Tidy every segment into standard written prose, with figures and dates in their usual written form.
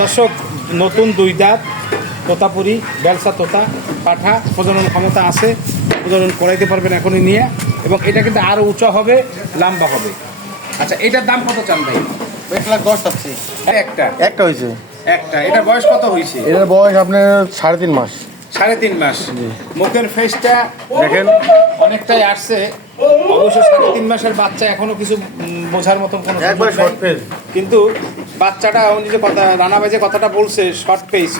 দর্শক, নতুন দুই দাঁত তোতাপুরি বেলসা তোতা পাঠা, প্রজনন ক্ষমতা আছে, প্রজনন করাইতে পারবেন এখনই নিয়ে, এবং এটা কিন্তু আরও উঁচা হবে, লম্বা হবে। আচ্ছা, এটার দাম কত চান ভাই? 1,10,000 চাচ্ছি। একটা হয়েছে। একটা। এটার বয়স কত হয়েছে? এটার বয়স আপনার 3.5 মাস। 3.5 মাস। মুখের ফেসটা দেখেন অনেকটাই আসছে। অবশ্য 3.5 মাসের বাচ্চা এখনো কিছু বোঝার মতন কোনো একবার শর্ট ফেস, কিন্তু বাচ্চাটা উনি যে কথা রানাভাই যে কথাটা বলছে শর্ট ফেস,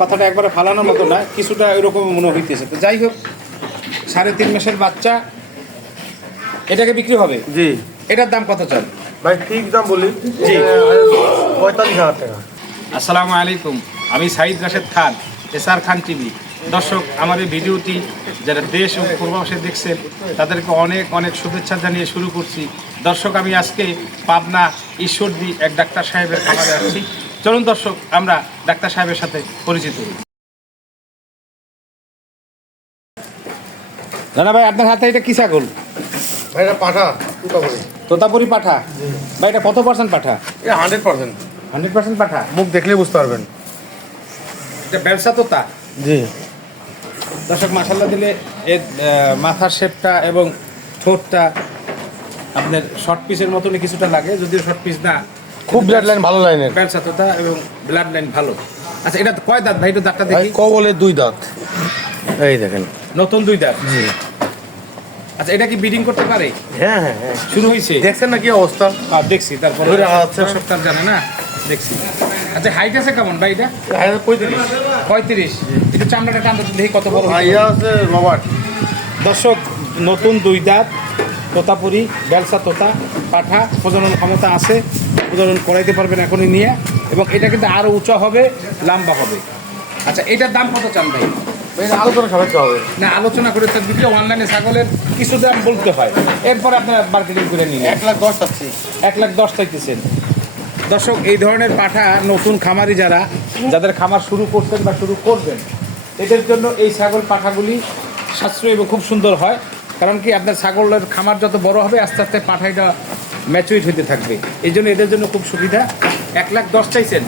কথাটা একবারে ফালানোর মতো না, কিছুটা এরকম মনে হইতেছে। তো যাই হোক, 3.5 মাসের বাচ্চা, এটাকে বিক্রি হবে। জি। এটার দাম কত চান ভাই? ঠিক দাম বলি, জি। 45,000 টাকা। আসসালামু আলাইকুম, আমি সাইদ রাশেদ খান, এসআর খান টিভি। দর্শক, আমার এই ভিডিওটি যারা দেশ ও প্রবাসে দেখছেন তাদেরকে অনেক অনেক শুভেচ্ছা জানিয়ে শুরু করছি। দর্শক, আমি আজকে পাবনা ঈশ্বরদী এক ডাক্তার সাহেবের খামারে আসছি। চলুন দর্শক, আমরা ডাক্তার সাহেবের সাথে পরিচিত হই। রানা ভাই, আপনার হাতে এটা কি ছাগল? ভাই এটা পাঠা, তোতাপুরি পাঠা। ভাই এটা কত পার্সেন্ট পাঠা? এটা 100%। 100% পাঠা। মুখ দেখলেই বুঝতে পারবেন। এটা ব্যবসা তোতা। জি। দর্শক, মাসাল্লাহ দিলে এর মাথার শেপটা এবং ঠোঁটটা আপনার শর্ট পিসের মতনই কিছুটা লাগে, যদিও শর্ট পিস না, খুব ব্লাড লাইন ভালো লাইনের। ব্যবসা তোতা এবং ব্লাড লাইন ভালো। আচ্ছা, এটা কয় দাঁত ভাই? একটু দাঁতটা ভাই দেখি। কবলে 2 দাঁত। এই দেখেন, নতুন 2 দাঁত। জি। আচ্ছা, এটা কি ব্রিডিং করতে পারে? হ্যাঁ হ্যাঁ হ্যাঁ, শুরু হয়েছে? দেখছেন না কি অবস্থা? দেখছি, তারপরে ধরে আচ্ছা সপ্তাহ জানে না, দেখছি। আচ্ছা, হাইট আছে কেমন ভাই এটা? 35। 35। একটু চামড়াটা টানতে দেখি কত বড়। ভাইয়া আছে রবার্ট। দর্শক, নতুন 2 দাঁত তোতাপুরি বেলসা তোতা পাঠা, প্রজনন ক্ষমতা আছে, প্রজনন করাইতে পারবেন এখনই নিয়ে, এবং এটা কিন্তু আরও উঁচা হবে, লম্বা হবে। আচ্ছা, এটার দাম কত চান ভাই? আলোচনা সাপেক্ষে হবে না, আলোচনা করে তার দিকে অনলাইনে ছাগলের কিছু দাম বলতে হয়, এরপর আপনার মার্কেটিং করে নিন। 1,10,000 চাচ্ছি। 1,10,000 চাইতেছেন। দর্শক, এই ধরনের পাঠা নতুন খামারি যাদের খামার শুরু করছেন বা শুরু করবেন, এদের জন্য এই ছাগল পাঠাগুলি সাশ্রয়ী এবং খুব সুন্দর হয়। কারণ কি, আপনার ছাগলের খামার যত বড় হবে, আস্তে আস্তে পাঠাইটা ম্যাচুইট হতে থাকবে। এই জন্য এদের জন্য খুব সুবিধা। 1,10,000 চাইছেন?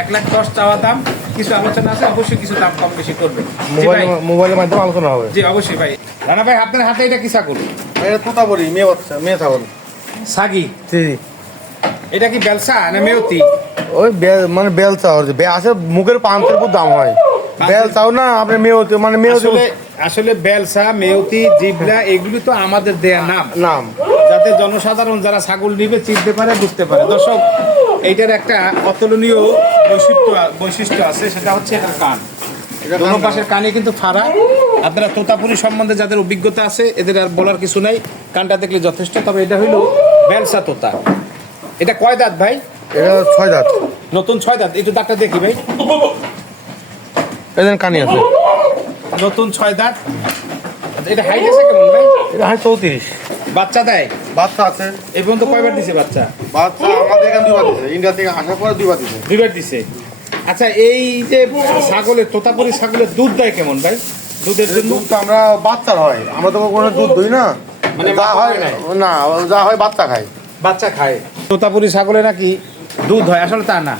1,10,000 চাওয়া দাম, কিছু আলোচনা আছে, অবশ্যই কিছু দাম কম বেশি করবে। মোবাইলের মাধ্যমে আলোচনা হবে। জি অবশ্যই ভাই। রানা ভাই, আপনার হাতে এটা কি ছাগল? এটা তোতাপুরি মেয়ে বাচ্চা, মেয়ে ছাগল। সাগি। জি। এটা কি বেলসা না মেয়তি? ওই মানে বেল চাও আছে, মুখের পাঁচের উপর দাম হয়। বেল চাও না আপনি মেয়তি, মানে মেয়তি। আসলে বেলসা মেয়তি জিবলা এগুলি তো আমাদের দেয়া নাম, যাতে জনসাধারণ যারা ছাগল নিবে চিনতে পারে, বুঝতে পারে। দর্শক, এইটার একটা অতুলনীয় বৈশিষ্ট্য আছে, সেটা হচ্ছে এটার কান। দোনো পাশের কানে কিন্তু ফাড়া। আপনারা তোতাপুরি সম্বন্ধে যাদের অভিজ্ঞতা আছে, এদের আর বলার কিছু নাই, কানটা দেখলে যথেষ্ট। তবে এটা হইল বেলসা তোতা। এটা কয় দাঁত ভাই? এটা 6 দাঁত। নতুন 6 দাঁত। একটু দাঁতটা দেখি ভাই। এদের কানি আছে। নতুন 6 দাঁত। এটা হাইট আছে কেমন ভাই? এটা 34। বাচ্চা দেয়? বাচ্চা আছে। এই পর্যন্ত কয়বার দিছে বাচ্চা? বাচ্চা আমাদের এখানে 2 বার দিছে, ইন্ডিয়া থেকে আসার পরে 2 বার দিছে। 2 বার দিছে। আচ্ছা, এই যে ছাগলের তোতাপুরি ছাগলের দুধ দেয় কেমন ভাই? দুধের জন্য দুধ তো আমরা বাচ্চার হয়, আমরা তো কোনো দুধ দই না, মানে যা হয় না, যা হয় বাচ্চা খায়। বাচ্চা খায়। তোতাপুরি ছাগলে নাকি দুধ হয়, আসলে তা না।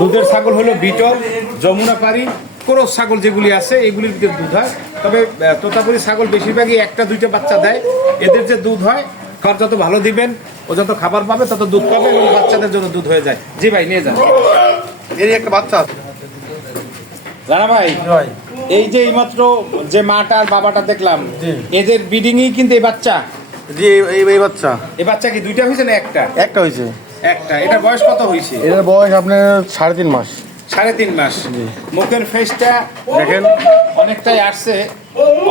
দুধের ছাগল হলো বিটল, যমুনাপাড়ি, ক্রস ছাগল যেগুলি আছে এগুলির ভিতরে দুধ হয়। তবে তোতাপুরি ছাগল বেশিরভাগই 1-2টা বাচ্চা দেয়। এদের যে দুধ হয়, খড় যত ভালো দিবেন, ও যত খাবার পাবে তত দুধ পাবে, এবং বাচ্চাদের জন্য দুধ হয়ে যায়। জি ভাই, নিয়ে যান। এরই একটা বাচ্চা আছে। রানা ভাই, এই যে এইমাত্র যে মাটা আর বাবাটা দেখলাম, এদের ব্রিডিংই কিন্তু এই বাচ্চা। জি, এই বাচ্চা। এই বাচ্চা কি 2টা হয়েছে না একটা? একটা হয়েছে। একটা। এটার বয়স কত হয়েছে? এটার বয়স আপনার 3.5 মাস। 3.5 মাস। মুখের ফেসটা দেখেন অনেকটাই আসছে।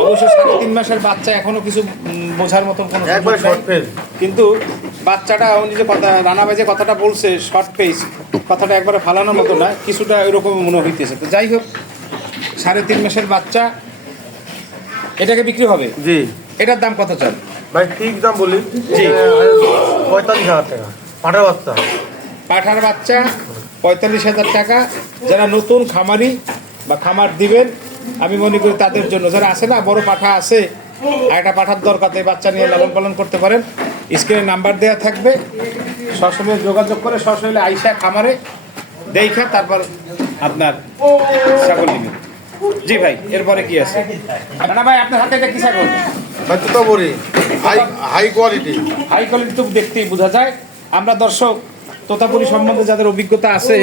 অবশ্য 3.5 মাসের বাচ্চা এখনো কিছু বোঝার মতন কোনো একবার শর্ট ফেস, কিন্তু বাচ্চাটা উনি যে কথা রানাভাই যে কথাটা বলছে শর্ট ফেস, কথাটা একবারে ফালানোর মতো না, কিছুটা এরকম মনে হইতেছে। তো যাই হোক, 3.5 মাসের বাচ্চা, এটাকে বিক্রি হবে। জি। এটার দাম কত চান ভাই? ঠিক দাম বলি, জি। 45,000 টাকা। পাঠার বাচ্চা। পাঠার বাচ্চা 45,000 টাকা। যারা নতুন খামারি বা খামার দিবেন, আমি মনে করি তাদের জন্য, যারা আছে না বড় পাঠা আছে, আর একটা পাঠার দরকার, এই বাচ্চা নিয়ে লালন পালন করতে পারেন। স্ক্রিনে নাম্বার দেওয়া থাকবে, সশরীরে যোগাযোগ করে সশরীরে আইসা খামারে দেখা তারপর আপনার ছাগল নেবেন। জি ভাই, এরপরে কি আছে? রানা ভাই, আপনার হাতে এটা কি ছাগল? Totapuri high quality. High quality তো দেখতেই বোঝা যায়। আমরা দর্শক তোতাপুরি সম্বন্ধে যাদের অভিজ্ঞতা আছে,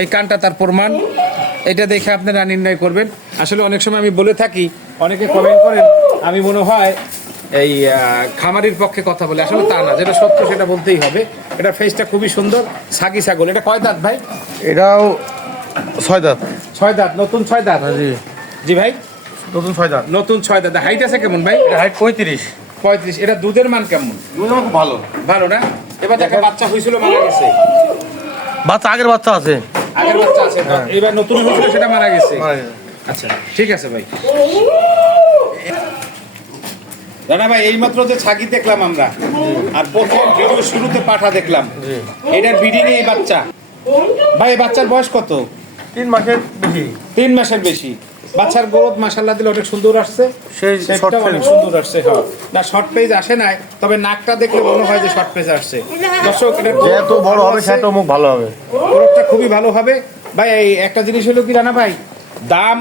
এই কানটা তার প্রমাণ। এটা দেখে আপনারা নির্ণয় করবেন। আসলে অনেক সময় আমি বলে থাকি, অনেকে কমেন্ট করেন আমি মনে হয় এই খামারির পক্ষে কথা বলে, আসলে তা না, যেটা সত্য সেটা বলতেই হবে। এটা ফেসটা খুবই সুন্দর, সাগি ছাগল। এটা কয় দাঁত ভাই? এটাও 6 দাঁত। 6 দাঁত, নতুন 6 দাঁত। জি জি ভাই, নতুন 6 দাঁত। নতুন 6 দাঁত। হাইট আছে কেমন ভাই? এটা হাইট 35। 35। এটা দুধের মান কেমন? দুধ খুব ভালো। ভালো না? এবার দেখা বাচ্চা হয়েছিল, মারা গেছে। বাচ্চা আগের বাচ্চা আছে। আগের বাচ্চা আছে, এবার নতুন হয়েছিল, সেটা মারা গেছে। মারা গেছে। আচ্ছা, ঠিক আছে ভাই। রানা ভাই, এইমাত্র যে ছাগি দেখলাম আমরা, আর প্রথম ভিডিও শুরুতে পাঠা দেখলাম, এটার ব্রিডিং এই বাচ্চা। ভাই, এই বাচ্চার বয়স কত? 3 মাসের বেশি। 3 মাসের বেশি। বাচ্চার গ্রোথ মাশাআল্লাহ দিলে অনেক সুন্দর আসছে। সেই শেপটা অনেক সুন্দর আসছে। হ্যাঁ, না শর্ট পেজ আসে নাই, তবে নাকটা দেখলে মনে হয় যে শর্ট পেজ আসছে। দর্শক, এটা যত বড় হবে সেত মুখ ভালো হবে। গ্রোথটা খুবই ভালো হবে। ভাই, এই একটা জিনিস হলো কি রানা ভাই, দাম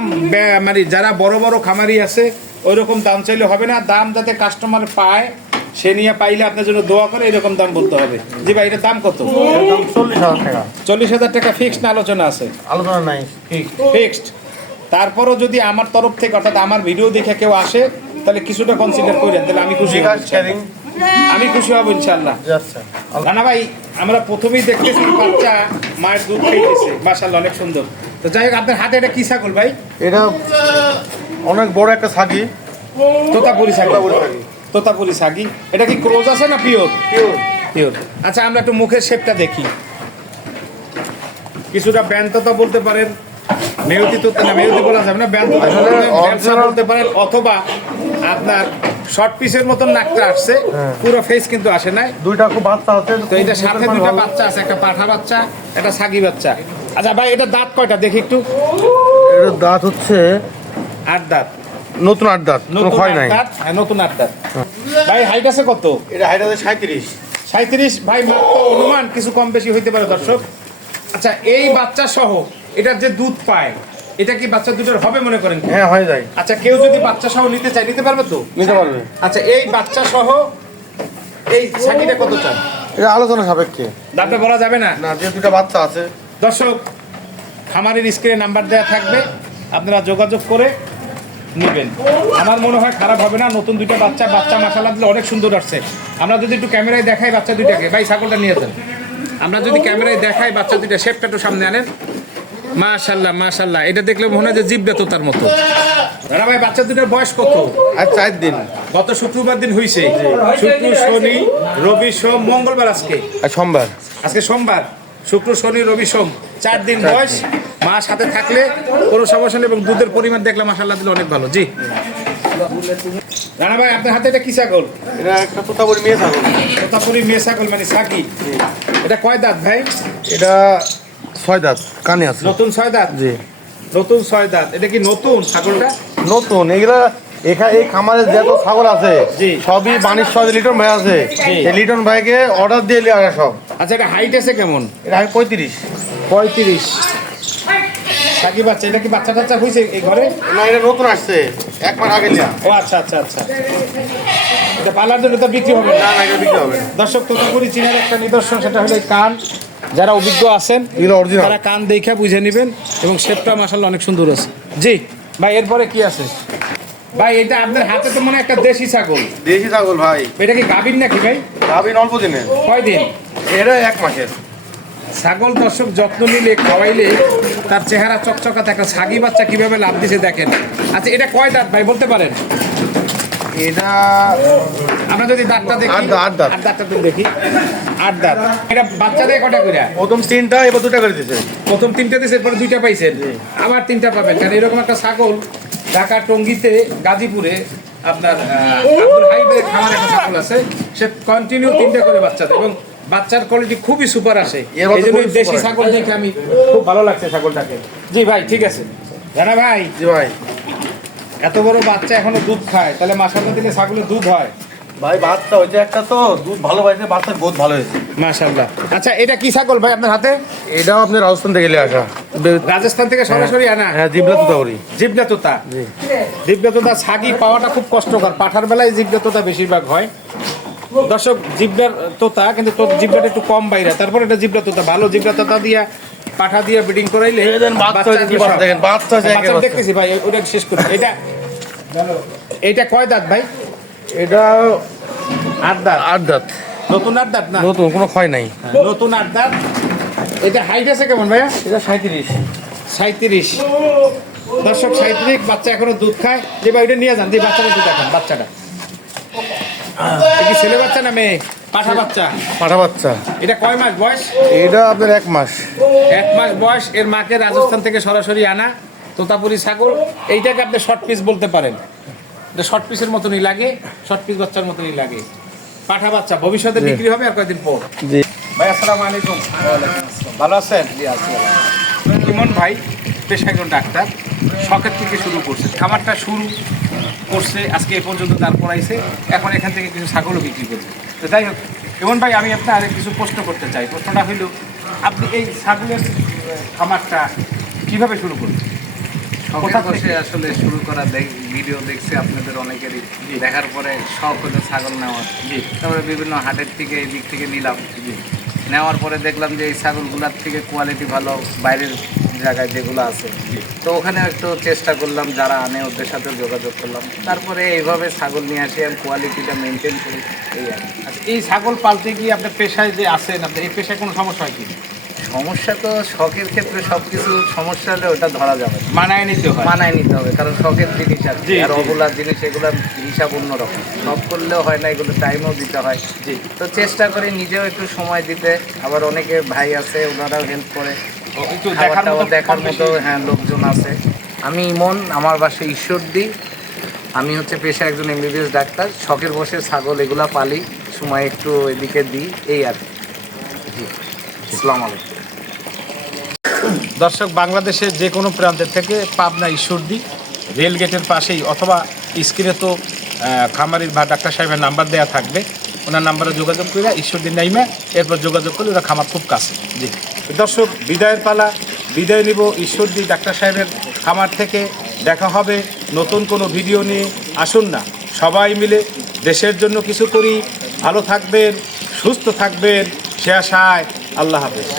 মানে যারা বড় বড় খামারি আছে ওই রকম দাম চাইলে হবে না। দাম যাতে কাস্টমার পায়, সে নিয়ে পাইলে আপনার জন্য দোয়া করে, এরকম দাম বলতে হবে। জি ভাই, এটার দাম কত? 40,000 টাকা। 40,000 টাকা ফিক্সড না আলোচনা আছে? আলোচনা নাই। ফিক্সড। তারপরও যদি আমার তরফ থেকে, অর্থাৎ আমার ভিডিও দেখে কেউ আসে, তাহলে কিছুটা কনসিডার করেন, তাহলে আমি খুশি হব। আমি খুশি হব ইনশাআল্লাহ। আচ্ছা রানা ভাই, আমরা প্রথমেই দেখতেছি বাচ্চা মায়ের দুধ খাইতেছে, মাশাআল্লাহ অনেক সুন্দর। তো যাই হোক, আপনার হাতে এটা কি ছাগল ভাই? এটা অনেক বড় একটা ছাগি। তোতাপুরি ছাগল। তোতাপুরি ছাগি। তোতাপুরি ছাগি। এটা কি ক্রোজ আছে না পিওর? পিওর। পিওর। আচ্ছা, আমরা একটু মুখের শেপটা দেখি। কিছুটা ব্যান্ততা বলতে পারেন, মেয়তি তো না, মেয়তি বলা যাবে না, ব্যান্ততা বলতে পারেন, অথবা আপনার শর্ট পিসের মতন নাকটা আসছে, পুরো ফেস কিন্তু আসে নাই। দুইটা খুব বাচ্চা আছে। তো এটা সাথে দুইটা বাচ্চা আছে, একটা পাঠা বাচ্চা, একটা ছাগি বাচ্চা। আচ্ছা ভাই, এটা দাঁত কয়টা দেখি একটু? এর দাঁত হচ্ছে 8 দাঁত। নতুন 8 দাঁত। কোনো নতুন ক্ষয় 8 নাই। দাঁত। হ্যাঁ, নতুন 8 দাঁত। ভাই, হাইট আছে কত? এটা হাইট আছে 37। 37। ভাই, মাত্র অনুমান কিছু কম বেশি হইতে পারে দর্শক। আচ্ছা, এই বাচ্চা সহ এটার যে দুধ পায়, এটা কি বাচ্চা দুধের হবে মনে করেন? হ্যাঁ, হয়ে যায়। আচ্ছা, কেউ যদি বাচ্চা সহ নিতে চায়, নিতে পারবে তো? নিতে পারবে। আচ্ছা, এই বাচ্চা সহ এই ছাগিটা কত চান? এটা আলোচনা সাপেক্ষে। দামটা বলা যাবে না? না, যে দুটো বাচ্চা আছে। দর্শক, খামারের স্ক্রিনে নাম্বার দেওয়া থাকবে, আপনারা যোগাযোগ করে নেবেন। আমার মনে হয় খারাপ হবে না। নতুন দুইটা বাচ্চা মাশাআল্লাহ দিলে অনেক সুন্দর আসছে। আমরা যদি একটু ক্যামেরায় দেখাই বাচ্চা দুইটাকে, ভাই ছাগলটা নিয়ে যান। আমরা যদি ক্যামেরায় দেখাই বাচ্চা দুইটা, শেপটা একটু সামনে আনেন। মাশাআল্লাহ মাশাআল্লাহ, এটা দেখলে মনে হয় যে জিব্বা তোতার মতো। রানা ভাই, বাচ্চা দুটার বয়স কত? আর 4 দিন। গত শুক্রবার দিন হয়েছে। শুক্র, শনি, রবি, সোম, মঙ্গলবার আজকে। আর সোমবার। আজকে সোমবার। শুক্র, শনি, রবি, সোম, 4 দিন বয়স। মা সাথে থাকলে কোনো সমস্যা নেই, এবং দুধের পরিমাণ দেখলাম মাশাআল্লাহ দিলে অনেক ভালো। জি রানা ভাই, আপনার হাতে এটা কি ছাগল? এটা একটা তোতাপুরি মেয়ে ছাগল। তোতাপুরি মেয়ে ছাগল মানে ছাগি। এটা কয় দাঁত ভাই? এটা 6 দাঁত। কানে আছে। নতুন 6 দাঁত। জি, নতুন 6 দাঁত। এটা কি নতুন ছাগলটা? নতুন। এগুলা এখানে এই খামারে যত ছাগল আছে জি। সবই বাণিজ্য লিটন ভাই আছে। জি। এই লিটন ভাইকে অর্ডার দিয়ে লিয়া সব। আচ্ছা, এটা হাইট আছে কেমন? এটা 35। 35। ছাগি বাচ্চা। এটা কি বাচ্চা টাচ্চা হয়েছে এই ঘরে? না, এটা নতুন আসছে, 1 মাস আগে লিয়া। ও আচ্ছা আচ্ছা আচ্ছা। এটা পালার জন্য তো বিক্রি হবে না? না, এটা বিক্রি হবে না। দর্শক, তোতাপুরি চিনার একটা নিদর্শন, সেটা হলো এই কান। যারা অভিজ্ঞ আছেন এগুলো অরিজিনাল। তারা কান দেখে বুঝে নেবেন, এবং শেপটা মাশাআল্লাহ অনেক সুন্দর আছে। জি ভাই, এরপরে কি আছে? ভাই, এটা আপনার হাতে তো মনে হয় একটা দেশি ছাগল। দেশি ছাগল ভাই। এটা কি গাভীর নাকি ভাই? গাভীর অল্প দিনের। কয়দিন? এটা 1 মাসের। ছাগল দর্শক যত্ন নিলে, খাওয়াইলে তার চেহারা চকচকাতে একটা ছাগি বাচ্চা কিভাবে লাভ দিছে দেখেন। আচ্ছা, এটা কয় দাঁত ভাই বলতে পারেন? এটা আমরা যদি দাঁতটা দেখি, 8 দাঁত। 8 দাঁত। 8 দাঁতটা তো দেখি। 8 দাঁত। এটা বাচ্চা দেয় কটা করে? প্রথম 3টা, এবার 2টা করে দিছে। প্রথম 3টা দিয়েছে, এরপরে 2টা পাইছেন, আবার 3টা পাবেন। কারণ এরকম একটা ছাগল ঢাকা টঙ্গীতে, গাজীপুরে আপনার আব্দুল হাইবের খামার একটা ছাগল আছে, সে কন্টিনিউ 3টা করে বাচ্চা দেয়, এবং বাচ্চার কোয়ালিটি খুবই সুপার আসে। এর মতো এই জন্য খুবই দেশি super। ছাগল দেখে আমি খুব ভালো লাগছে ছাগলটাকে। জি ভাই, ঠিক আছে। রানা ভাই, জি ভাই। এত বড় বাচ্চা এখনো দুধ খায়, তাহলে মাশাআল্লাহ দিলে ছাগলের দুধ হয়। ভাই বাচ্চা হয়েছে একটা, তো দুধ ভালো পাইছে, বাচ্চার গোদ ভালো হয়েছে। মাশাআল্লাহ। আচ্ছা এটা কি ছাগল ভাই আপনার হাতে? এটাও আপনি রাজস্থান থেকে নিয়ে আসা। রাজস্থান থেকে সরাসরি আনা? হ্যাঁ, জিবলা তোতাপুরি। জিবলা তোতা। জিবলা তোতা ছাগি পাওয়াটা খুব কষ্টকর, পাঠার বেলায় জিবলা তোতা বেশিরভাগ হয়। দর্শক জিবলার তোতা কিন্তু জিবলাটা একটু কম বাইরে, তারপর এটা জিবলা তোতা ভালো। জিবলা তোতা দিয়া পাঠা দিয়ে ব্রিডিং করাইলে বাচ্চা দেখতেছি ভাই, ওটা শেষ করি। এটা কয় দাঁত ভাই? এটা 8 দাঁত। 8 দাঁত। নতুন 8 দাঁত না? নতুন, কোনো ক্ষয় নাই। নতুন 8 দাঁত। এটা হাইট আছে কেমন ভাইয়া? এটা 37। 37। দর্শক 37, বাচ্চা এখনো দুধ খায়। যে ভাই ওটা নিয়ে যান, যে বাচ্চাটা দুধ দেখান। বাচ্চাটা কি ছেলে বাচ্চা না মেয়ে? পাঠা বাচ্চা। পাঠা বাচ্চা। এটা কয় মাস বয়স? এটা আপনার 1 মাস। 1 মাস বয়স। এর মাকে রাজস্থান থেকে সরাসরি আনা তোতাপুরি ছাগল। এইটাকে আপনি শর্ট পিস বলতে পারেন। এটা শর্ট পিসের মতনই লাগে, শর্ট পিস বাচ্চার মতনই লাগে। পাঠা বাচ্চা ভবিষ্যতে বিক্রি হবে আর কয়েকদিন পর। জি ভাই আসসালামু আলাইকুম। ভালো আছেন? জি আছি। ইমন ভাই পেশা একজন ডাক্তার, শখের থেকে শুরু করছে, খামারটা শুরু করছে আজকে এ পর্যন্ত দাঁড় করাইছে। এখন এখান থেকে কিছু ছাগলও বিক্রি করবে। তো যাই হোক ইমন ভাই, আমি আপনার আরেক কিছু প্রশ্ন করতে চাই। প্রশ্নটা হইল, আপনি এই ছাগলের খামারটা কিভাবে শুরু করলেন? শখের বসে আসলে শুরু করা, ভিডিও দেখছি আপনাদের অনেকেরই, দেখার পরে শখ হলো ছাগল নেওয়ার। তারপরে বিভিন্ন হাটের থেকে এই দিক থেকে নিলাম। নেওয়ার পরে দেখলাম যে এই ছাগলগুলোর থেকে কোয়ালিটি ভালো বাইরের জায়গায় যেগুলো আছে, তো ওখানে একটু চেষ্টা করলাম, যারা আনে ওদের সাথে যোগাযোগ করলাম। তারপরে এইভাবে ছাগল নিয়ে আসি, আমি কোয়ালিটিটা মেনটেন করি, এই আর কি। আচ্ছা, এই ছাগল পালতে গিয়ে আপনার পেশায় যে আছেন, আপনার এই পেশায় কোনো সমস্যা হয় কি? সমস্যা তো শখের ক্ষেত্রে সব কিছু সমস্যা হলে ওটা ধরা যাবে, মানায় নিতে হয়। মানায় নিতে হবে, কারণ শখের জিনিস আর কি। জি, আর জি। অবলার জিনিস, এগুলোর হিসাব অন্যরকম। সব করলেও হয় না, এগুলো টাইমও দিতে হয়। জি। তো চেষ্টা করি নিজেও একটু সময় দিতে। আবার অনেকে ভাই আছে, ওনারাও হেল্প করে, একটু দেখার মতো হ্যাঁ লোকজন আছে। আমি ইমন, আমার বাসা ঈশ্বরদী। আমি হচ্ছে পেশা একজন MBBS ডাক্তার। শখের বসে ছাগল এগুলা পালি, সময় একটু এদিকে দিই, এই আর কি। জি, আসসালামু আলাইকুম। দর্শক, বাংলাদেশের যে কোনো প্রান্তের থেকে পাবনা ঈশ্বরদী রেলগেটের পাশেই, অথবা স্ক্রিনে তো খামারির বা ডাক্তার সাহেবের নাম্বার দেওয়া থাকবে, ওনার নাম্বারে যোগাযোগ করে ঈশ্বরদী নাইমা এরপর যোগাযোগ করলে ওরা খামার খুব কাছে। জি দর্শক, বিদায়ের পালা, বিদায় নিব ঈশ্বরদী ডাক্তার সাহেবের খামার থেকে। দেখা হবে নতুন কোনো ভিডিও নিয়ে। আসুন না সবাই মিলে দেশের জন্য কিছু করি। ভালো থাকবেন, সুস্থ থাকবেন, সে আশায়। আল্লাহ হাফেজ।